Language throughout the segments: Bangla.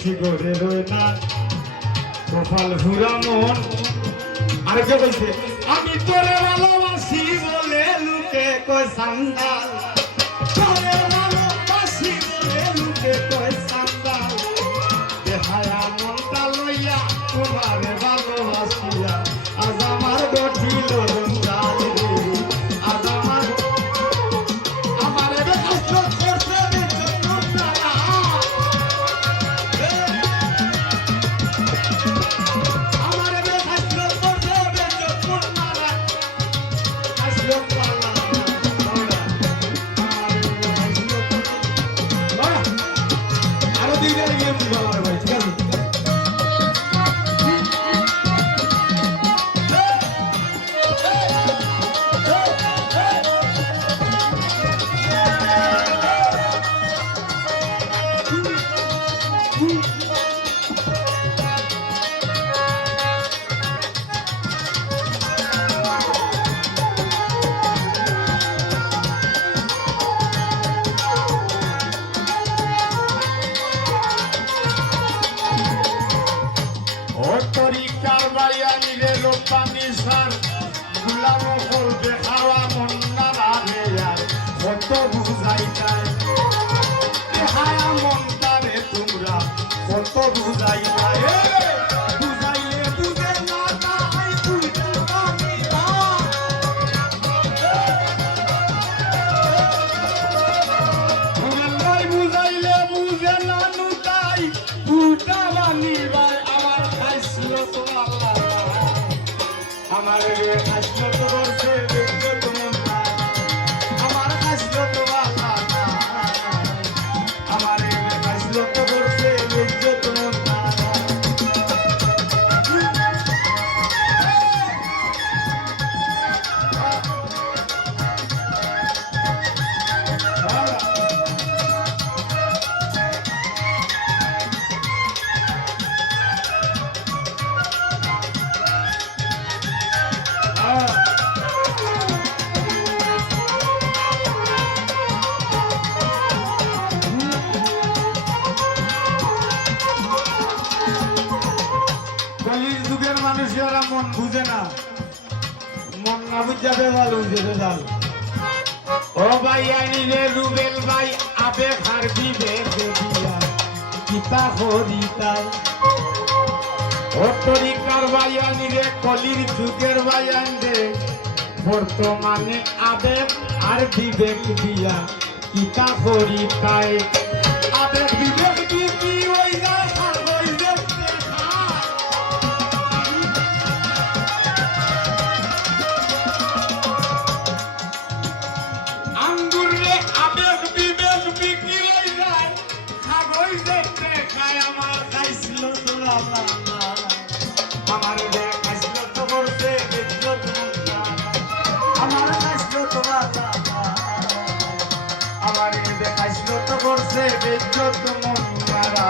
ঠিক করে রই না কপাল ভুরা মন। আর কে বলছে আমি তোরে ভালোবাসি বলে লুকে কই সান্দাল, তোরে ভালোবাসি বলে লুকে কই সান্দাল, দেহায়া মনটা লইয়া তোমারে ভালোবাসিয়া আজ আমার গঠিল জঞ্জাল রে, আজ আমার আমারে কষ্ট করতে দিতে না, আমারে কষ্ট করতে দিতে না, আসলো পালা আরো দিকে গিয়ে বলা ভাই ঠিক আছে। তরিকার বাইয়ানি রে লোপানি সার গুলাম করবে খাওয়া মন না রে আর কত বুঝাই যায় হায়া মনটা রে তোমরা কত বুঝাই যায় বুঝাইলে বুঝে না তাই বুঝতে পারি না বুঝাইলে বুঝে না তাই বুঝতে পারি ভাই আমার খাইছিল তো আল্লাহ আমার খাইছিল তো করছে দেখো তোমরা আমার খাইছিল তো আল্লাহ আমার খাইছিল তো করছে দেখো তোমরা কলির যুগের মানুষেরা মন বুঝে না, মন না বুঝাবে ভালো বুঝে যাল। ও ভাই আইনি রে রুবেল ভাই আবে খারবি বেঁধে দিয়া কিতা হরি তাই ও তরিকার ভাই আইনি রে কলির যুগের ভাই আইনে বর্তমানে আবেগ আর বিবেক দিয়া কিতা হরি তাই আবেগ বিবেক কি ওই না আমার দেখাইছিল তো করছে দেখলো তোমরা আমার কাছে তো আমার দেখাইছিল তো করছে দেখলো তোমরা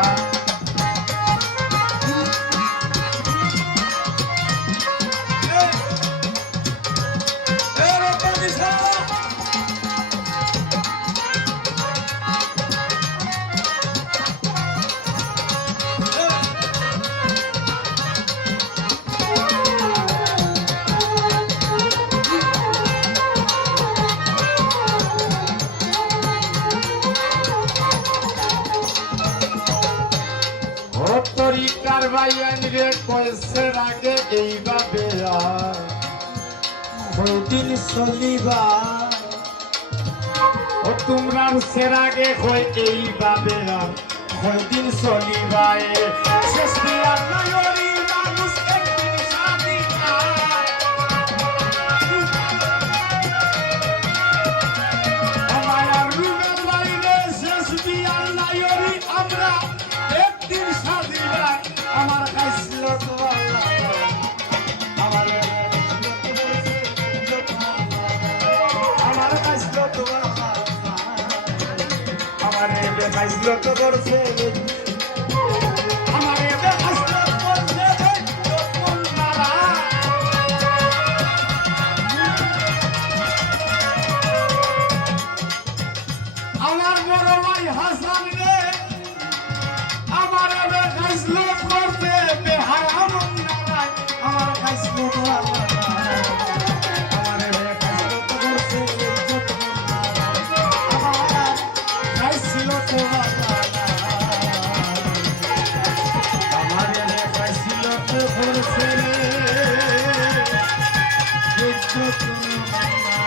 তরিকার বাইয়ান রে কয়েছে আগে এইভাবে দিন চলিবা ও তোমরার সের আগে হয় এইভাবে দিন চলিবা শেষ দিয়ার নয়রি মানুষ একদিন স্বাধীন আমার রুমের বাইরে শেষ দিয়ার নয়রি আমরা একদিন স্বাধীন আমার কাছিল তো আমার কাছিল তো আমার কাছিল তো করছে আমার কাছিল করছে আমার বড় ভাই হাসান রে আমার নতুন